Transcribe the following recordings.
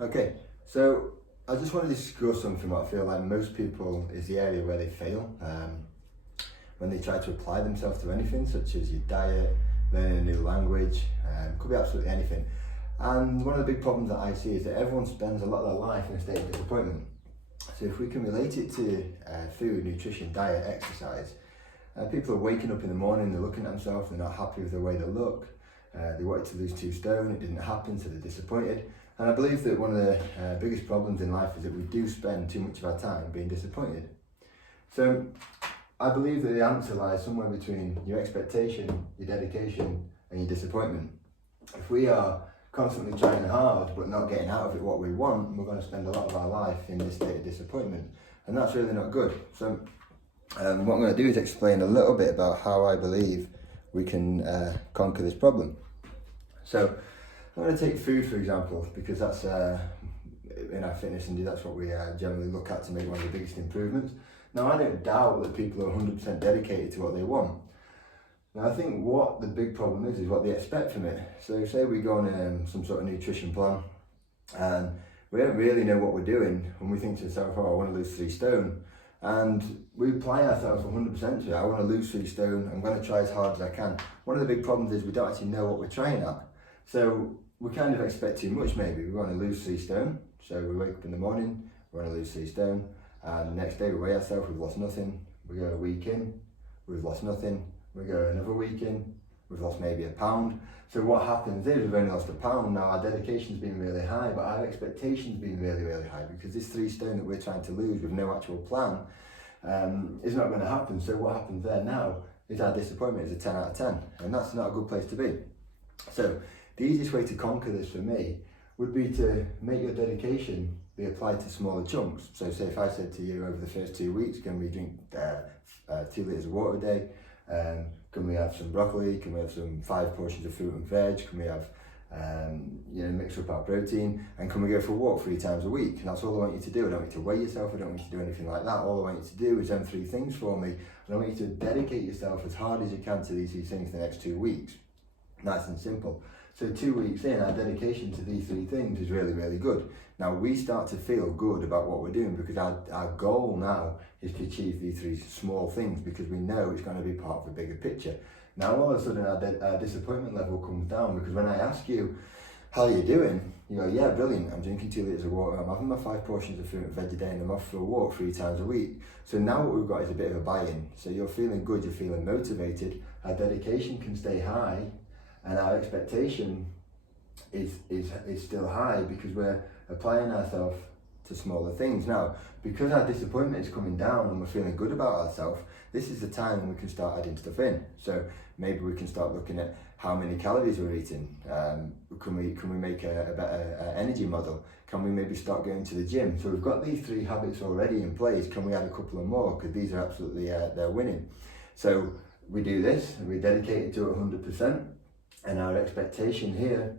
Okay, so I just want to discuss something that I feel like most people is the area where they fail when they try to apply themselves to anything, such as your diet, learning a new language, could be absolutely anything. And one of the big problems that I see is that everyone spends a lot of their life in a state of disappointment. So if we can relate it to food, nutrition, diet, exercise, people are waking up in the morning, they're looking at themselves, they're not happy with the way they look, they wanted to lose 2 stone, it didn't happen, so they're disappointed. And I believe that one of the biggest problems in life is that we do spend too much of our time being disappointed. So I believe that the answer lies somewhere between your expectation, your dedication, and your disappointment. If we are constantly trying hard but not getting out of it what we want, we're going to spend a lot of our life in this state of disappointment, and that's really not good. So what I'm going to do is explain a little bit about how I believe we can conquer this problem. So I'm going to take food for example, because that's in our fitness and that's what we generally look at to make one of the biggest improvements. Now I don't doubt that people are 100% dedicated to what they want. Now I think what the big problem is what they expect from it. So say we go on some sort of nutrition plan and we don't really know what we're doing when we think to ourselves, oh, I want to lose 3 stone. And we apply ourselves 100% to it. I want to lose 3 stone, I'm going to try as hard as I can. One of the big problems is we don't actually know what we're trying at. So we kind of expect too much maybe. We want to lose 3 stone. So we wake up in the morning, we want to lose 3 stone. And the next day we weigh ourselves, we've lost nothing. We go a week in, we've lost nothing. We go another week in, we've lost maybe a pound. So what happens is we've only lost a pound. Now our dedication's been really high, but our expectation's been really, really high, because this 3 stone that we're trying to lose with no actual plan is not going to happen. So what happens there now is our disappointment is a 10 out of 10, and that's not a good place to be. So the easiest way to conquer this for me would be to make your dedication be applied to smaller chunks. So say if I said to you over the first 2 weeks, can we drink 2 litres of water a day? Can we have some broccoli? Can we have some 5 portions of fruit and veg? Can we have, mix up our protein? And can we go for a walk 3 times a week? And that's all I want you to do. I don't want you to weigh yourself. I don't want you to do anything like that. All I want you to do is them 3 things for me. And I want you to dedicate yourself as hard as you can to these 3 things the next 2 weeks. Nice and simple. So 2 weeks in, our dedication to these 3 things is really, really good. Now we start to feel good about what we're doing, because our goal now is to achieve these 3 small things, because we know it's going to be part of a bigger picture. Now all of a sudden our disappointment level comes down, because when I ask you, how are you doing? You go, yeah, brilliant. I'm drinking 2 litres of water, I'm having my 5 portions of fruit and veg a day, and I'm off for a walk 3 times a week. So now what we've got is a bit of a buy-in. So you're feeling good, you're feeling motivated, our dedication can stay high, and our expectation is still high, because we're applying ourselves to smaller things. Now, because our disappointment is coming down and we're feeling good about ourselves, this is the time when we can start adding stuff in. So maybe we can start looking at how many calories we're eating. Can we make a better energy model? Can we maybe start going to the gym? So we've got these 3 habits already in place. Can we add a couple of more? Because these are absolutely, they're winning. So we do this and we're dedicated to it 100%. And our expectation here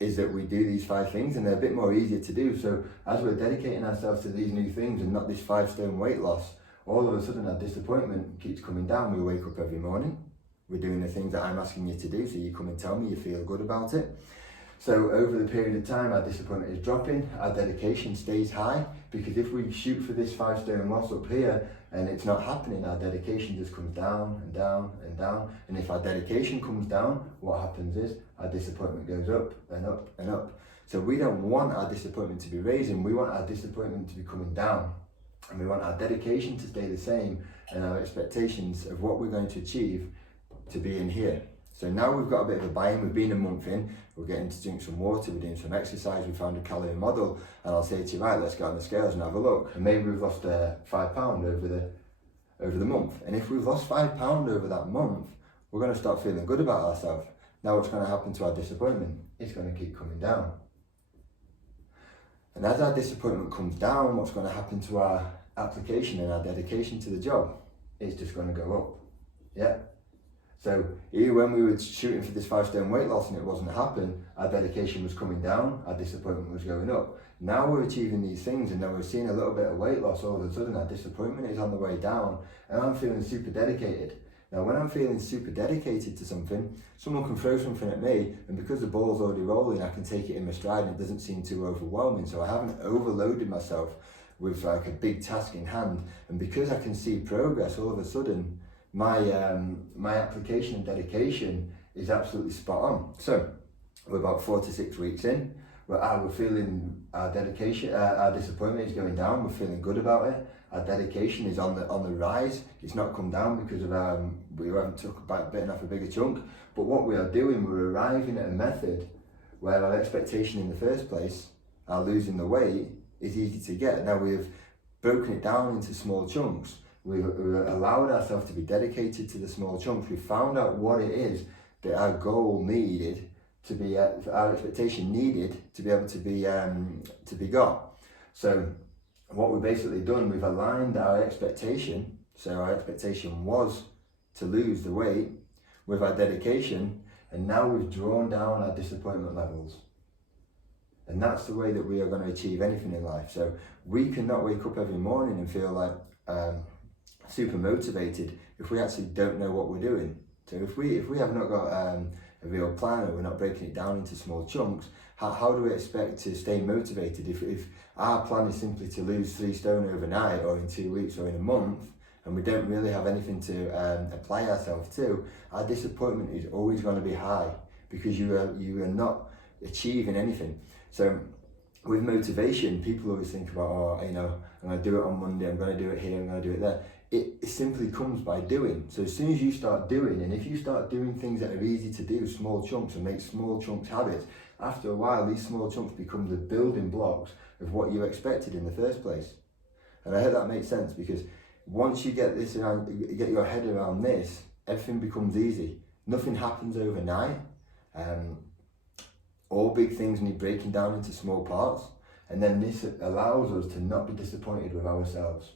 is that we do these 5 things, and they're a bit more easier to do. So as we're dedicating ourselves to these new things and not this 5 stone weight loss, all of a sudden our disappointment keeps coming down. We wake up every morning, we're doing the things that I'm asking you to do, so you come and tell me you feel good about it. So over the period of time, our disappointment is dropping, our dedication stays high, because if we shoot for this 5 stone loss up here and it's not happening, our dedication just comes down and down and down. And if our dedication comes down, what happens is our disappointment goes up and up and up. So we don't want our disappointment to be raising, we want our disappointment to be coming down. And we want our dedication to stay the same, and our expectations of what we're going to achieve to be in here. So now we've got a bit of a buy-in, we've been a month in, we're getting to drink some water, we're doing some exercise, we found a calorie model, and I'll say to you, right, let's get on the scales and have a look. And maybe we've lost 5 pound over the month. And if we've lost 5 pound over that month, we're going to start feeling good about ourselves. Now what's going to happen to our disappointment? It's going to keep coming down. And as our disappointment comes down, what's going to happen to our application and our dedication to the job? It's just going to go up. Yeah. So even when we were shooting for this 5 stone weight loss and it wasn't happening, our dedication was coming down, our disappointment was going up. Now we're achieving these things, and now we're seeing a little bit of weight loss. All of a sudden our disappointment is on the way down, and I'm feeling super dedicated. Now, when I'm feeling super dedicated to something, someone can throw something at me, and because the ball's already rolling, I can take it in my stride and it doesn't seem too overwhelming. So I haven't overloaded myself with like a big task in hand. And because I can see progress, all of a sudden, my application and dedication is absolutely spot on. So we're about 4 to 6 weeks in. We're feeling our dedication, our disappointment is going down. We're feeling good about it. Our dedication is on the rise. It's not come down because of we haven't bitten off a bigger chunk. But what we are doing, we're arriving at a method where our expectation in the first place, our losing the weight, is easy to get. Now we've broken it down into small chunks. We've allowed ourselves to be dedicated to the small chunks. We've found out what it is that our goal needed to be, our expectation needed to be able to be got. So what we've basically done, we've aligned our expectation. So our expectation was to lose the weight with our dedication, and now we've drawn down our disappointment levels. And that's the way that we are going to achieve anything in life. So we cannot wake up every morning and feel like super motivated if we actually don't know what we're doing. So if we have not got a real plan, or we're not breaking it down into small chunks, how do we expect to stay motivated if our plan is simply to lose 3 stone overnight, or in 2 weeks, or in a month, and we don't really have anything to apply ourselves to? Our disappointment is always going to be high because you are not achieving anything. So with motivation, people always think about, oh, I'm going to do it on Monday, I'm going to do it here, I'm going to do it there. It simply comes by doing. So as soon as you start doing, and if you start doing things that are easy to do, small chunks, and make small chunks habits, after a while, these small chunks become the building blocks of what you expected in the first place. And I hope that makes sense, because once you get get your head around this, everything becomes easy. Nothing happens overnight. All big things need breaking down into small parts, and then this allows us to not be disappointed with ourselves.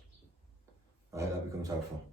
I hope that becomes helpful.